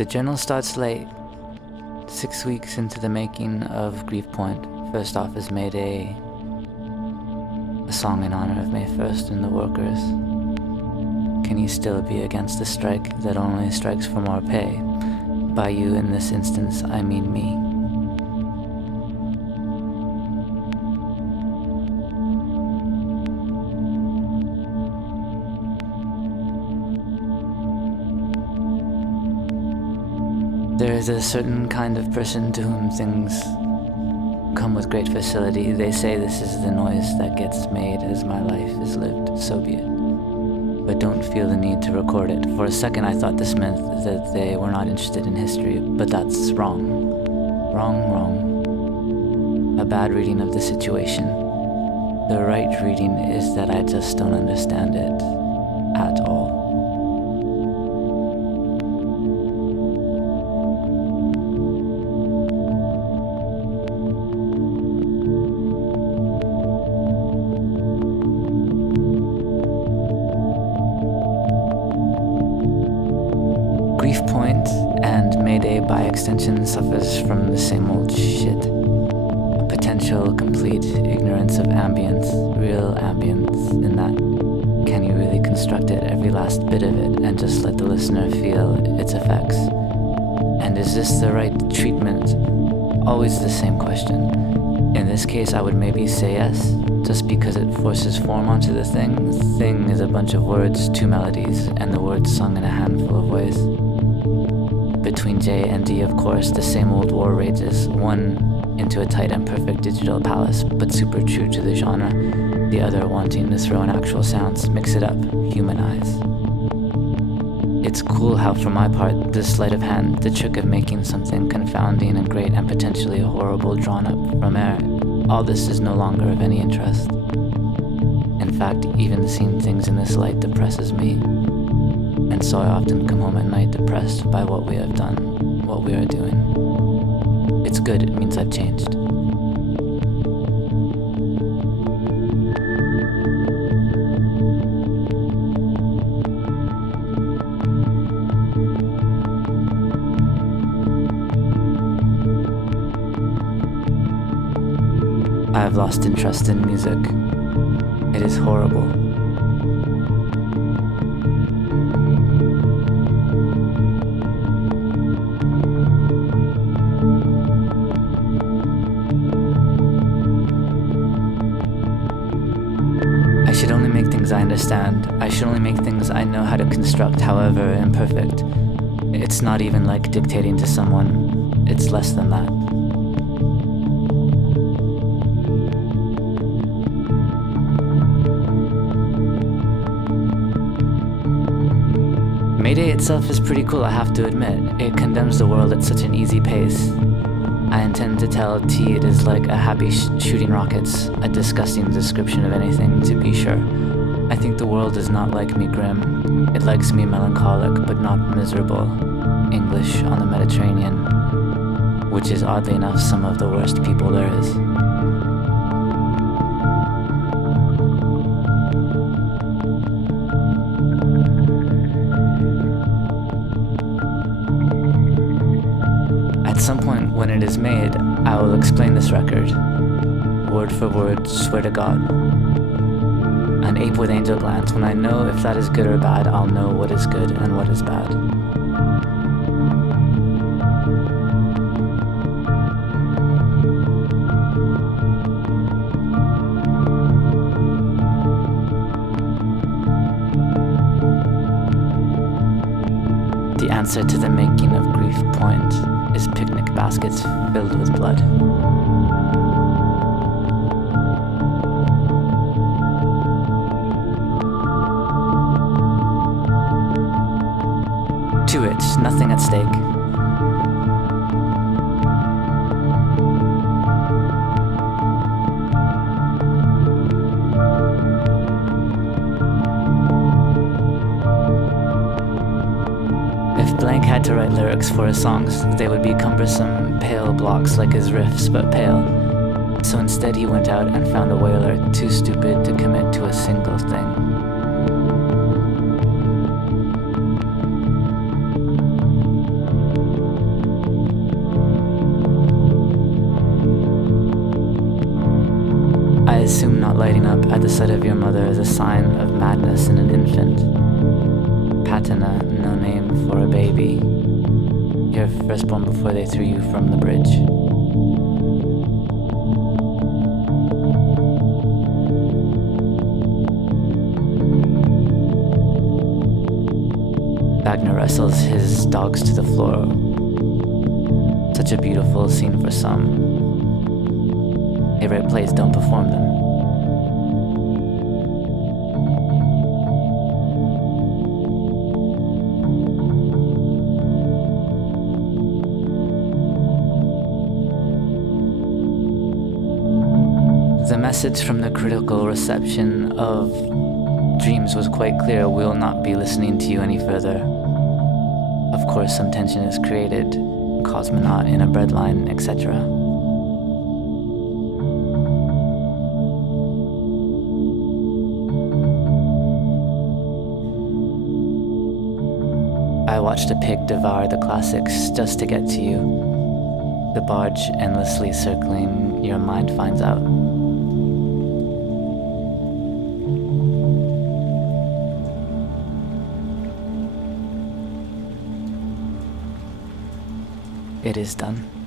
The journal starts late, 6 weeks into the making of Grief Point. First off is May Day, a song in honor of May 1st and the workers. Can you still be against a strike that only strikes for more pay? By you in this instance, I mean me. There is a certain kind of person to whom things come with great facility. They say this is the noise that gets made as my life is lived, so be it. But don't feel the need to record it. For a second I thought this meant that they were not interested in history, but that's wrong. Wrong. A bad reading of the situation. The right reading is that I just don't understand it at all. Extension suffers from the same old shit. A potential complete ignorance of ambience, real ambience, in that can you really construct it, every last bit of it, and just let the listener feel its effects? And is this the right treatment? Always the same question. In this case I would maybe say yes, just because it forces form onto the thing. Thing is a bunch of words, 2 melodies, and the words sung in a handful of ways. Between J and D, of course, the same old war rages, one into a tight and perfect digital palace, but super true to the genre, the other wanting to throw in actual sounds, mix it up, humanize. It's cool how, for my part, the sleight of hand, the trick of making something confounding and great and potentially horrible drawn up from air, all this is no longer of any interest. In fact, even seeing things in this light depresses me. And so I often come home at night depressed by what we have done, what we are doing. It's good, it means I've changed. I have lost interest in music. It is horrible. I understand. I should only make things I know how to construct, however imperfect. It's not even like dictating to someone. It's less than that. Mayday itself is pretty cool, I have to admit. It condemns the world at such an easy pace. I intend to tell T it is like a happy shooting rockets, a disgusting description of anything, to be sure. I think the world is not like me grim. It likes me melancholic, but not miserable. English on the Mediterranean, which is oddly enough some of the worst people there is. At some point when it is made, I will explain this record, word for word, swear to God. An ape with angel glands. When I know if that is good or bad, I'll know what is good and what is bad. The answer to the making of Grief Point is picnic baskets filled with blood. To it, nothing at stake. If Blank had to write lyrics for his songs, they would be cumbersome, pale blocks like his riffs, but pale. So instead he went out and found a whaler too stupid to commit to a single thing. assume not lighting up at the sight of your mother is a sign of madness in an infant. Patina, no name for a baby. Your firstborn before they threw you from the bridge. Wagner wrestles his dogs to the floor. Such a beautiful scene for some. Favorite plays don't perform them. The message from the critical reception of Dreams was quite clear. We'll not be listening to you any further. Of course, some tension is created. Cosmonaut in a breadline, etc. I watched a pig devour the classics just to get to you. The barge endlessly circling, your mind finds out. It is done.